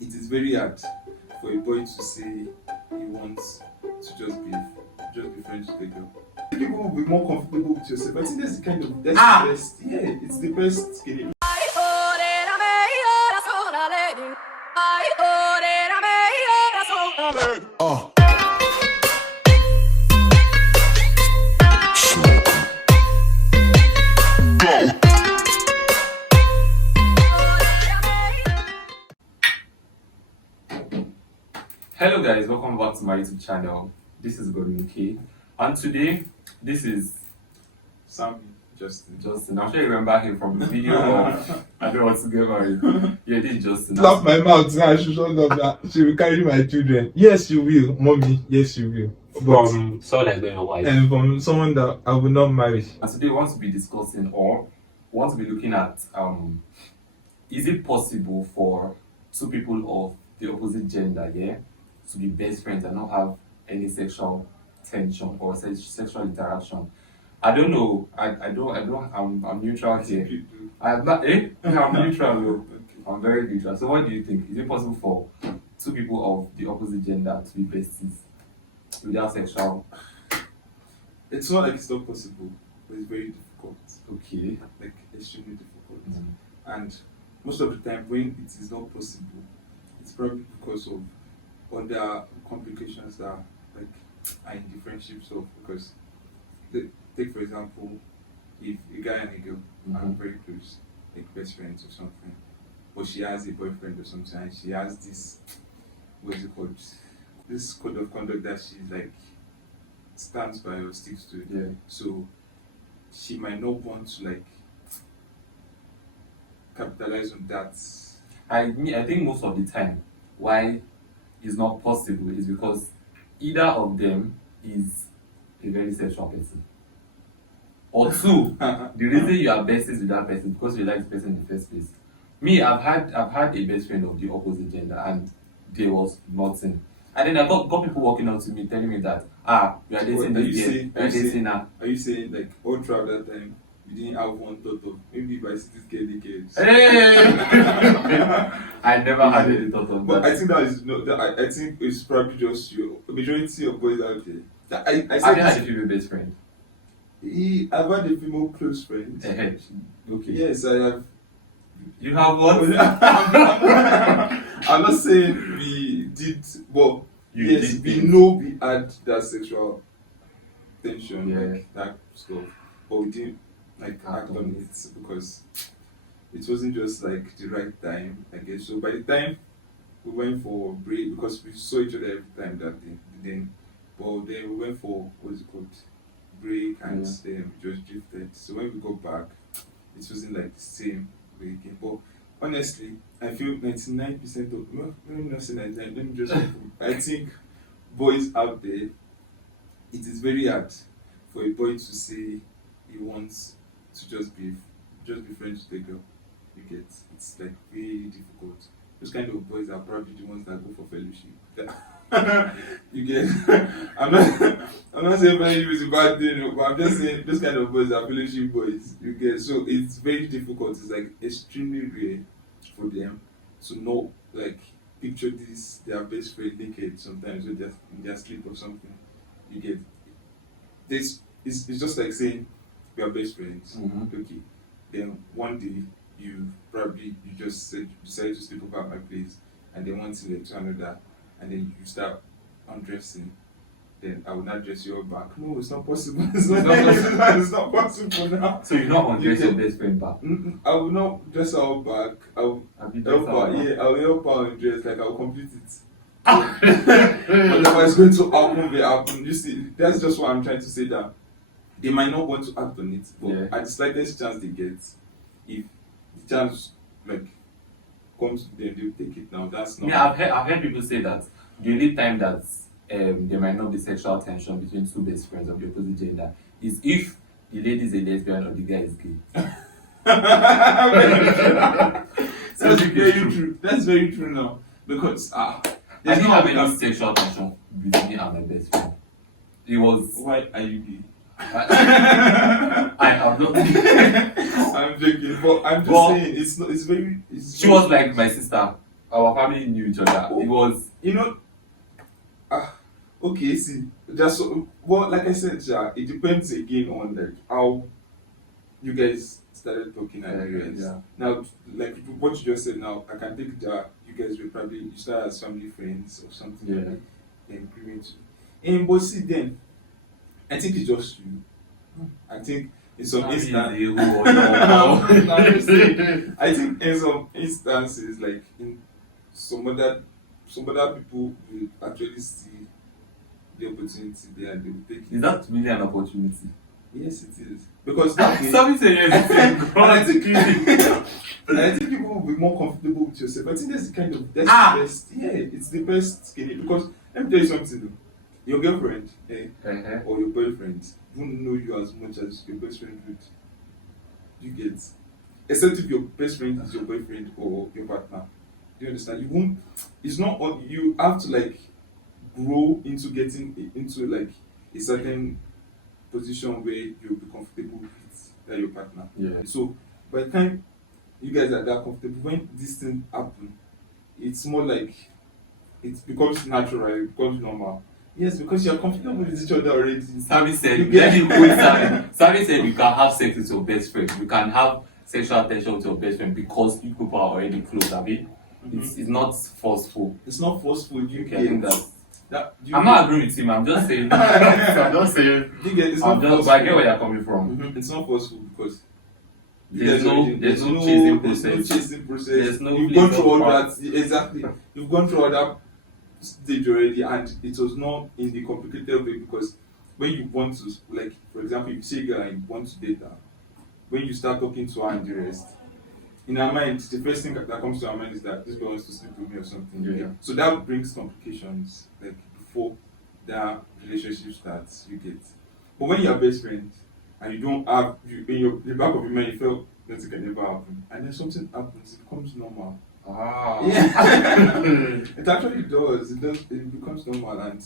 it is very hard for a boy to say he wants to just be friends with a girl. People will be more comfortable with yourself. I think that's the best. Yeah, it's the best skinny. Hello guys, welcome back to my YouTube channel. This is GodwinKay, and today this is Sammy, Justin. Justin. I'm sure you remember him from the video of I don't want to get married. Yeah, this is Justin. Slap my mouth now. She shut up. She will carry my children. Yes, you will, mommy. Yes, you will. From someone that's going to wife. And from someone that I will not marry. And today we want to be discussing or we want to be looking at is it possible for two people of the opposite gender, to be best friends and not have any sexual tension or sexual interaction? I don't know. I'm neutral here. I'm not. I'm neutral. Though. I'm very neutral. So, what do you think? Is it possible for two people of the opposite gender to be besties without sexual? It's not like it's not possible, but it's very difficult. Okay. Like extremely difficult. And most of the time, when it is not possible, it's probably because of other complications that are in the friendships of, because take for example, if a guy and a girl are very close, like best friends or something, or she has a boyfriend or something, and she has this, what's it called, this code of conduct that she like stands by or sticks to. Yeah. So she might not want to like capitalize on that. I think most of the time why it's not possible is because either of them is a very sexual person. Or two, the reason you are besties with that person is because you like the person in the first place. Me, I've had a best friend of the opposite gender and there was nothing. And then I got people walking up to me telling me that we are dating this girl, we are dating her. Are you saying like all throughout that time you didn't have one thought of maybe if I see this girl again? I never had any thought of But that. I think that is no. I think it's probably just you. A majority of boys out there. I Have said you had a female best friend? I've had a female close friend. Okay. Yes, I have. You have what? I'm not saying we did, but You yes, did we things. know we had that sexual tension, Yeah. like that stuff, but we didn't like act on it because it wasn't just like the right time, I guess. So by the time we went for break, because we saw each other every time that day, then we went for what's it called, break, and then we just drifted. So when we got back, it wasn't like the same way again. But honestly, I feel 99% of, well, let me not say 99, let me just, I think boys out there, it is very hard for a boy to say he wants to just be friends with a girl. You get, it's like very difficult. Those kind of boys are probably the ones that go for fellowship. You get, I'm not saying fellowship is a bad thing, but I'm just saying those kind of boys are fellowship boys. You get, so it's very difficult. It's like extremely rare for them to know, like, picture this their best friend naked sometimes when they're in their sleep or something. You get, this it's just like saying we are best friends. Okay, then one day you just decide to sleep over at my place, and then one thing led to another, and then you start undressing. Then I will not dress you all back. No, it's not possible. It's not possible now. So you not undress your best friend back? I will not dress her all back. I will Have you help dressed her. her? Yeah, I will help her undress. Like I will complete it. Whatever is going to happen will happen. You see, that's just what I'm trying to say. That they might not want to act on it, but at the slightest chance they get, if the chance like comes to them, they'll take it. Now that's not. Yeah, I've heard people say that the only time that there might not be sexual tension between two best friends of the opposite gender is if the lady is a lesbian or the guy is gay. That's very true. That's very true now, because I didn't have any sexual tension between me and my best friend. It was. Why are you gay? I am not. I'm joking, but I'm just saying it's not. It's very. She was like my sister. our family knew each other. It was You know, okay, see, just so, well, like I said, yeah, it depends again on like how you guys started talking and everything. yeah. Now, like what you just said now, I can take that you guys were probably you started as family friends or something Yeah. like that. Then grew into. And but see then, I think it's just you. I think in some instances, I think in some instances, like in some other people will actually see the opportunity there and they will take it. Is that really an opportunity? Yes, it is. Because that way, Something serious. and I think people will be more comfortable with yourself. I think that's the kind of the best. Yeah, it's the best skinny because let me tell you something. Though. Your girlfriend or your boyfriend won't know you as much as your best friend would. You get, except if your best friend is your boyfriend or your partner. Do you understand? You won't. It's not. You have to like grow into getting into like a certain position where you'll be comfortable with your partner. Yeah. So by the time you guys are that comfortable, when this thing happen, it's more like it becomes natural, it becomes normal. Yes, because you're comfortable with each other already. Sammy said, You get- Sammy said you can have sex with your best friend. You can have sexual attention with your best friend because you people are already close. I mean, it's not forceful. It's not forceful. You Okay, I think get that. you I'm not agreeing with him. I'm just saying. I'm just saying. You get it's I'm not just. forceful. I get where you're coming from. It's not forceful because There's no chasing there's no process. chasing process. There's no You've gone place through all of that. Exactly. You've gone through all that stage already, and it was not in the complicated way because when you want to, like, for example, if you see a girl and you want to date her, when you start talking to her and the rest, in her mind, the first thing that comes to her mind is that this girl wants to sleep with me or something. Yeah. So that brings complications, like before that relationship starts. You get, but when you're best friends and you don't have you in your the back of your mind, you feel nothing can never happen, and then something happens, it becomes normal. Ah. Yeah. It actually does. It becomes normal and.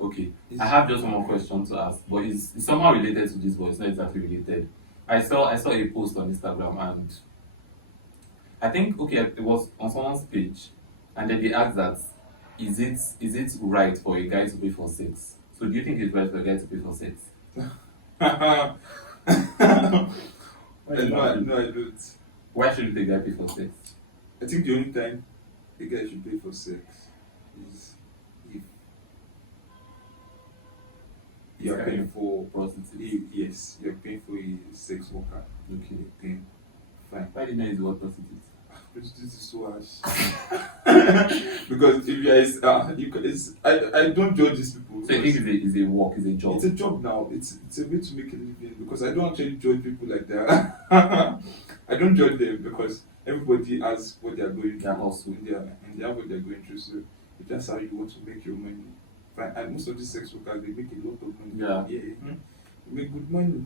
Okay. I have just one more question to ask, but it's somehow related to this, but it's not exactly related. I saw a post on Instagram and I think it was on someone's page, and then they asked that is it right for a guy to pay for sex? So do you think it's right for a guy to pay for sex? No, I don't. Why shouldn't a guy pay for sex? I think the only time a guy should pay for sex is if you are paying for prostitute. Yes, you're paying for a sex worker. Okay. Then fine. Why didn't I use the word prostitute? Prostitute is so harsh. Because if I don't judge these people. So you think it's a work, it's a job? It's a job now. It's a way to make a living because I don't actually judge people like that. I don't judge them because everybody has what they are going through. They're also and they have what they're going through. So if that's how you want to make your money, fine. And most of these sex workers they make a lot of money. Yeah. They make good money.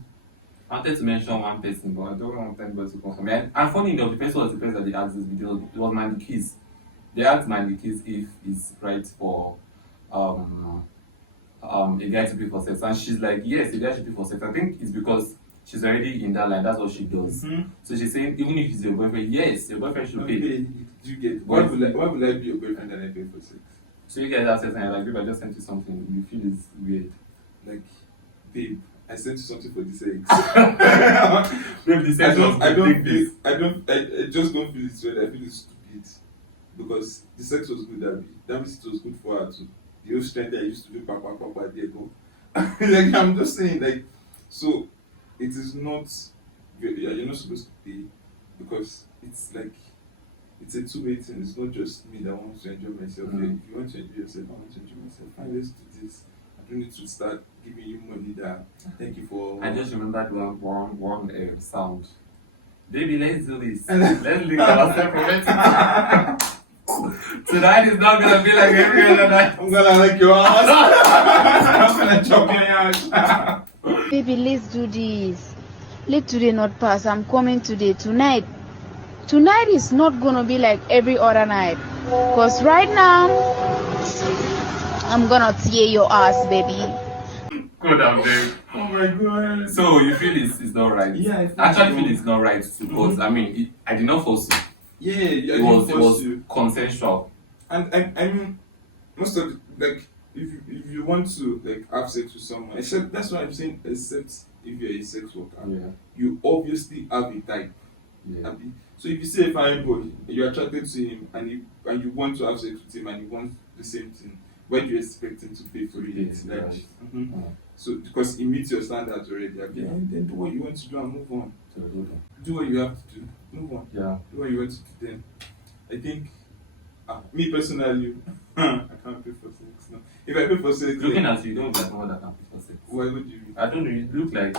I wanted to mention one person, but I don't want anybody to confirm. And funny enough, the person was the person that they asked this video. It was Mandy Keys. They asked Mandy Keys if it's right for a guy to pay for sex, and she's like, yes, a guy should pay for sex. I think it's because she's already in that line. That's what she does. So she's saying, even if it's your boyfriend, yes, your boyfriend should pay. You get why would I be your boyfriend and I pay for sex? So you guys have sex and you're like, babe, I just sent you something. You feel it's weird. Like, babe, I sent you something for the sex. Babe, the sex I just don't feel it's weird. I feel it's stupid because the sex was good. That means it was good for her too. The whole strength that I used to do, there go. Like I'm just saying, like, so it is not. You're not supposed to pay because it's like it's a two-way thing. It's not just me that wants to enjoy myself. If you want to enjoy yourself, I want to enjoy myself. Fine, let's do this. I don't need to start giving you money that thank you for. I just remembered one sound. Baby, let's do this. Let's link ourselves from it. Tonight is not gonna be like every other night. I'm gonna like your ass. I'm gonna chop your ass. Baby, let's do this. Let today not pass. I'm coming today. Tonight is not gonna be like every other night. Cause right now, I'm gonna tear your ass, baby. Good, I'm babe. Oh my god. So you feel it's not right? Yeah, I actually feel it's not right because I mean I did not force you. Yeah, I It didn't was force you. consensual. And I mean, most of like if you want to like have sex with someone, except that's what I'm saying. Except if you're a sex worker, Yeah. you obviously have a type. Yeah. Abi? So if you see a fine boy, you're attracted to him, and you want to have sex with him, and you want the same thing, why do you expect him to pay for it? Yeah, Like, right. mhm. Yeah. So because he meets your standards already, abi? Yeah. And then do what you want to do and move on. So hold on. Do what you have to do. Move on. Yeah. Do what you want to do. Then I think, me personally, I can't pay for sex. No. If I pay for sex, Looking then, at you, you don't look like someone that can pay for sex. why would you? I don't know. You look like.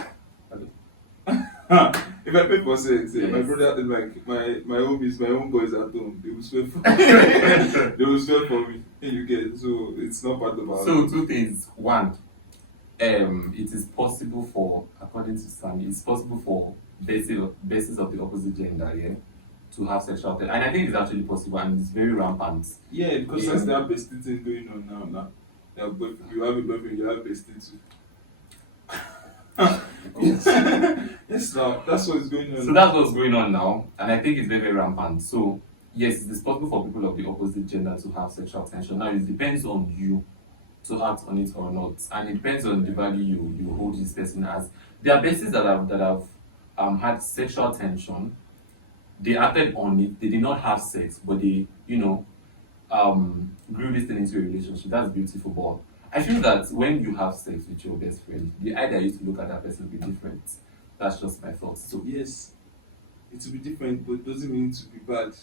If I pay for sex, my Yes. brother, like my homies, my own boys at home, they will swear for me. They will swear for me. You get, so it's not part of our. So two things. One, it is possible for, according to Sammy, it's possible for bases of the opposite gender, yeah, to have sexual and I think it's actually possible and it's very rampant. Yeah, because Yeah. that's that bestie thing going on now. Now, yeah, but you have a boyfriend, you have bestie too. Yes, yes, now that's what's going on. So that's what's going on now, and I think it's very, very rampant. So yes, it is possible for people of the opposite gender to have sexual tension. Now it depends on you to act on it or not, and it depends on the value you hold this person as. There are persons that have had sexual tension. They acted on it. They did not have sex, but they grew this thing into a relationship. That's beautiful. But I feel that when you have sex with your best friend, the idea is to look at that person will be different. That's just my thoughts. So Yes, it will be different, but it doesn't mean it will be bad.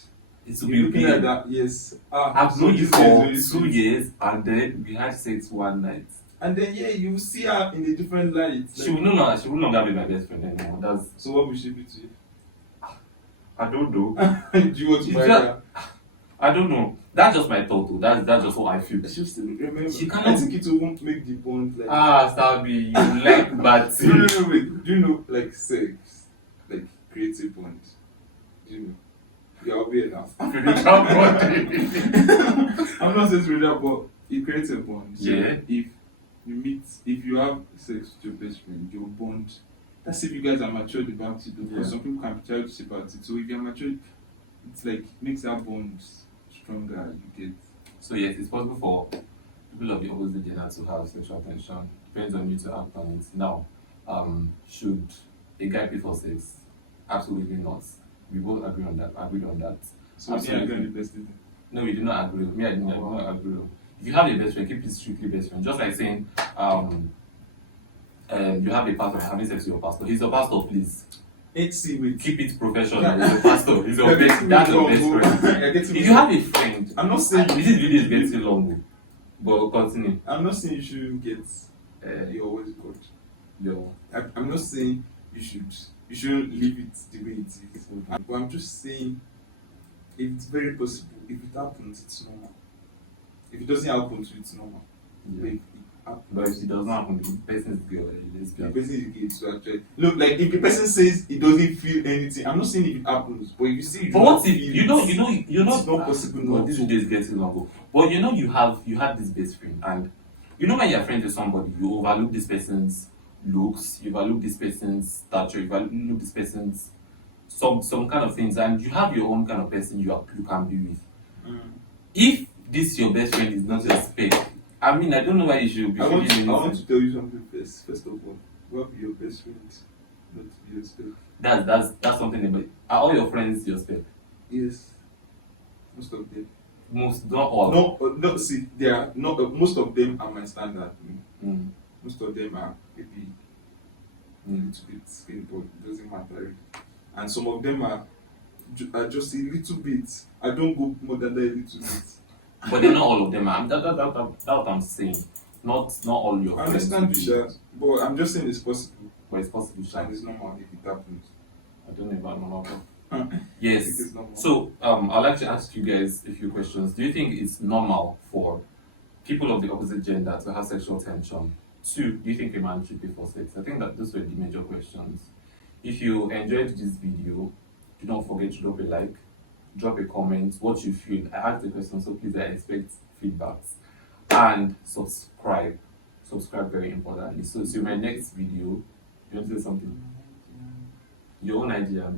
it will You're be looking at weird. that, yes. I've So known you this is for very 2 sweet. years, and then we had sex one night. And then yeah, you will see her in a different light. She will no longer be my best friend anymore. That's So what will she be to you? I don't know. Do you want to It's marry just- her? I don't know. That's just my thought though. That's just what I feel. She still remember. She I cannot- think it won't make the bond like. Sabi, you like bad No, no, things. no, wait. Do you know like sex, like creates a bond? Do you know? You're aware now. Spiritual bonding. I'm not saying that, but it creates a bond. So Yeah. if you have sex with your best friend, your bond. That's if you guys are matured about it. Because Yeah. some people can be childish about it. So if you're matured, it's like makes that bond stronger. You get. So yes, it's possible for people of the opposite gender to have sexual tension. Depends on you to act on it. Now, should a guy pay for sex? Absolutely not. We both agree on that. Agreed on that. So me Absolutely. and girl the best thing. No, we do not agree. Me, I do not agree. If you have a best friend, keep it strictly best friend. Just like saying, you have a pastor having sex with your pastor. He's your pastor, please. See, wait. Keep it professional. He's your pastor. He's your You're best. getting me That's your wrong, best bro. friend. You're getting me If you wrong. have a friend, I'm not saying this video is getting long, but continue. I'm not saying you shouldn't get your what's it called. Your I'm not saying you shouldn't leave it the way it is. But I'm just saying if it's very possible, if it happens, it's normal. If it doesn't happen to it's normal. But if it happens, But if it does not happen, the person is gay. Let's be the honest. person is gay, so actually look like if the person says he doesn't feel anything, I'm not saying if it happens, but if you see But what if you're not it's not possible God, not this to. video is getting long. But you have this best friend, and when you're friends with somebody, you overlook this person's looks, you overlook this person's stature, you overlook this person's some kind of things, and you have your own kind of person you can be with. If this your best friend is not your spec, I mean, I don't know why you should be I want feeling to anything. tell you something first. First of all, what be your best friend, not be your spec. That's something about. Are all your friends your spec? Yes, most of them. Most, not all. No. See, they are not. Most of them are my standard. Mm. Most of them are maybe a little bit skinny, but it doesn't matter. Really. And some of them are just a little bit. I don't go more than that a little bit. But they're not all of them. That's what I'm saying. Not all your I friends. understand, will be- Bisha, but I'm just saying it's possible But it's possible, Sha. and it's normal if it happens. I don't know about normal. I think Yes. it's normal. So I'd like to ask you guys a few questions. Do you think it's normal for people of the opposite gender to have sexual tension? 2, do you think a man should pay for sex? I think that those were the major questions. If you enjoyed this video, do not forget to drop a like, drop a comment, what you feel. I asked the question, so please I expect feedbacks. And subscribe. Subscribe very importantly. So my next video, you want to say something? Your own idea.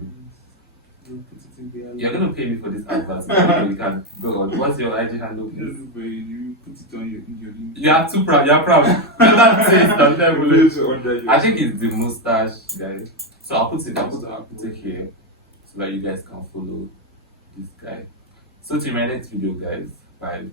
We'll put it in there. You're gonna pay me for this advert. Maybe you can go on. What's your IG handle, Yes, please? but you put it on your link. You are too proud. You're proud. That's it. Don't tell me. Place it under your. I think it's the mustache guy. So I'll put it here so that you guys can follow this guy. So till my next video, guys. Bye.